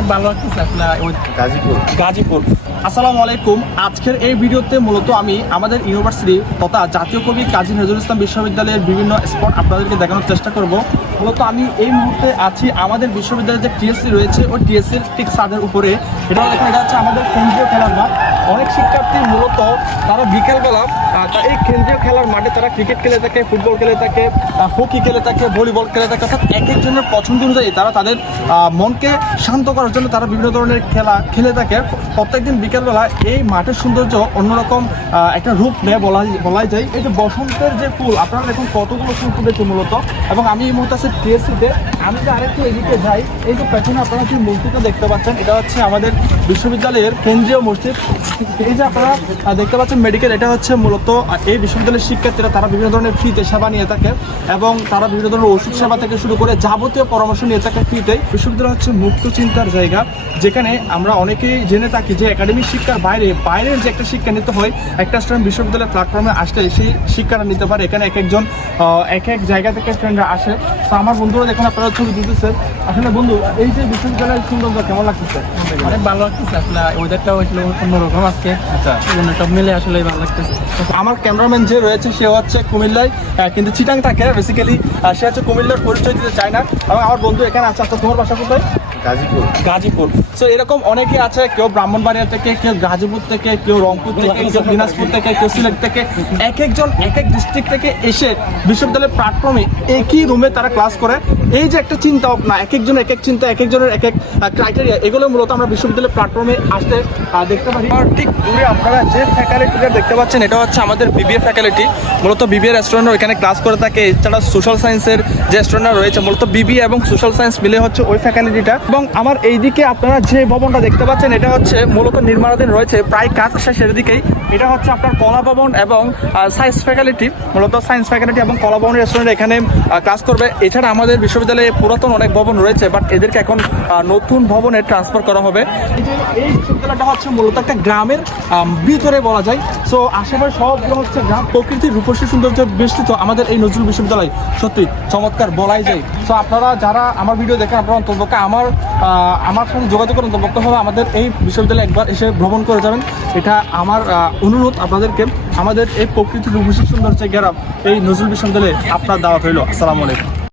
অনেক ভালো লাগতেছে আপনার গাজীপুর। গাজীপুর। আসসালামু আলাইকুম। আজকের এই ভিডিওতে মূলত আমি আমাদের ইউনিভার্সিটি তথা জাতীয় কবি কাজী নজরুল ইসলাম বিশ্ববিদ্যালয়ের বিভিন্ন স্পট আপনাদেরকে দেখানোর চেষ্টা করব। মূলত আমি এই মুহূর্তে আছি আমাদের বিশ্ববিদ্যালয়ের যে টিএসসি রয়েছে ওই টিএসসির ঠিক ছাদের উপরে। এটা দেখা যাচ্ছে আমাদের কেন্দ্রীয় খেলার মাঠ। অনেক শিক্ষার্থী মূলত তারা বিকেলবেলা এই কেন্দ্রীয় খেলার মাঠে তারা ক্রিকেট খেলে থাকে ফুটবল খেলে থাকে হকি খেলে থাকে ভলিবল খেলে থাকে। অর্থাৎ এক একজনের পছন্দ অনুযায়ী তারা তাদের মনকে শান্ত করার জন্য তারা বিভিন্ন ধরনের খেলা খেলে থাকে। প্রত্যেকদিন বিকেলবেলা এই মাঠের সৌন্দর্য অন্যরকম একটা রূপ নেয় বলা বলাই যায়। এই যে বসন্তের যে ফুল, আপনারা দেখুন কতগুলো ফুল ফুটেছে মূলত। এবং আমি এই মুহূর্তে আছি টিএসসিতে। আমি যে আরেকটু এদিকে যাই, এই যে পেছনে আপনারা যে মসজিদটা দেখতে পাচ্ছেন, এটা হচ্ছে আমাদের বিশ্ববিদ্যালয়ের কেন্দ্রীয় মসজিদ। এই যে আপনারা দেখতে পাচ্ছেন মেডিকেল এটা হচ্ছে মূলত এই বিশ্ববিদ্যালয়ের শিক্ষার্থীরা তারা বিভিন্ন ধরনের ফ্রিতে সেবা নিয়ে থাকে এবং তারা বিভিন্ন ধরনের ওষুধ সেবা থেকে শুরু করে যাবতীয় পরামর্শ নিয়ে থাকে ফ্রিতে বিশ্ববিদ্যালয় হচ্ছে মুক্ত চিন্তার জায়গা যেখানে আমরা অনেকেই জেনে থাকি যে একাডেমিক শিক্ষার বাইরে বাইরের যে একটা শিক্ষা নিতে হয় একটা স্টুডেন্ট বিশ্ববিদ্যালয়ের প্ল্যাটফর্মে আসলে সেই শিক্ষাটা নিতে পারে। এখানে এক একজন এক এক জায়গা থেকে স্টুডেন্টরা আসে। তো আমার বন্ধুরা দেখুন আপনারা ছবি দিতেছেন আসলে বন্ধু এই যে বিশ্ববিদ্যালয়ের সৌন্দর্য কেমন লাগতেছে? অনেক ভালো লাগতেছে। আপনার ওয়েদারটাও আসলে অন্যরকম আজকে। আচ্ছা। সব মিলে আসলে ভালো লাগতেছে। আমার ক্যামেরাম্যান যে রয়েছে সে হচ্ছে কুমিল্লায় কিন্তু চিটাং থাকে বেসিক্যালি সে হচ্ছে কুমিল্লার পরিচয় দিতে চায় না। এবং আমার বন্ধু এখানে আছে। আচ্ছা তোমার বাসা কোথায়? গাজীপুর। গাজীপুর। সো এরকম অনেকে আছে কেউ ব্রাহ্মণবাড়িয়া থেকে কেউ গাজীপুর থেকে কেউ রংপুর থেকে কেউ দিনাজপুর থেকে কেউ সিলেট থেকে এক একজন এক এক ডিস্ট্রিক্ট থেকে এসে বিশ্ববিদ্যালয়ের প্ল্যাটফর্মে একই রুমে তারা ক্লাস করে। এই যে একটা চিন্তা ভাবনা এক একজন এক এক চিন্তা এক একজনের এক এক ক্রাইটেরিয়া এগুলো মূলত আমরা বিশ্ববিদ্যালয়ের প্ল্যাটফর্মে আসতে দেখতে পারি। ঠিক দূরে আপনারা যে ফ্যাকাল্টিটা দেখতে পাচ্ছেন এটা হচ্ছে আমাদের বিবিএ ফ্যাকাল্টি মূলত বিবিএ রেস্টুরেন্ট ওইখানে ক্লাস করে থাকে। এছাড়া সোশ্যাল সায়েন্সের যে স্টুডেন্টরা রয়েছে মূলত বিবিএ এবং সোশ্যাল সায়েন্স মিলে হচ্ছে ওই ফ্যাকাল্টিটা এবং আমার এই দিকে আপনারা যে ভবনটা দেখতে পাচ্ছেন, এটা হচ্ছে মূলত নির্মাণাধীন রয়েছে, প্রায় কাজ শেষের দিকেই এটা হচ্ছে আপনার কলা ভবন এবং সায়েন্স ফ্যাকাল্টি মূলত সায়েন্স ফ্যাকাল্টি এবং কলা ভবন রেস্টুরেন্ট এখানে কাজ করবে। এছাড়া আমাদের বিশ্ববিদ্যালয়ে পুরাতন অনেক ভবন রয়েছে বাট এদেরকে এখন নতুন ভবনে ট্রান্সফার করা হবে। এই বিশ্ববিদ্যালয়টা হচ্ছে মূলত একটা গ্রামের ভিতরে বলা যায়। সো আশেপাশে সবগুলো হচ্ছে গ্রাম। প্রকৃতির রূপসী সৌন্দর্য বেষ্টিত আমাদের এই নজরুল বিশ্ববিদ্যালয়। সত্যি চমৎকার, বলাই যায়। সো আপনারা যারা আমার ভিডিও দেখেন, আপনারা অন্তর্পক্ষে আমার আমার সঙ্গে যোগাযোগ করে অন্তর্ভুক্ত হবে। আমাদের এই বিশ্ববিদ্যালয়ে একবার এসে ভ্রমণ করে যাবেন। এটা আমার অনুরোধ আপনাদেরকে। আমাদের এই প্রকৃতির রূপসী সুন্দর গ্রাম এই নজরুল বিশ্ববিদ্যালয়ে আপনার দাওয়াত হইল আসসালামু আলাইকুম।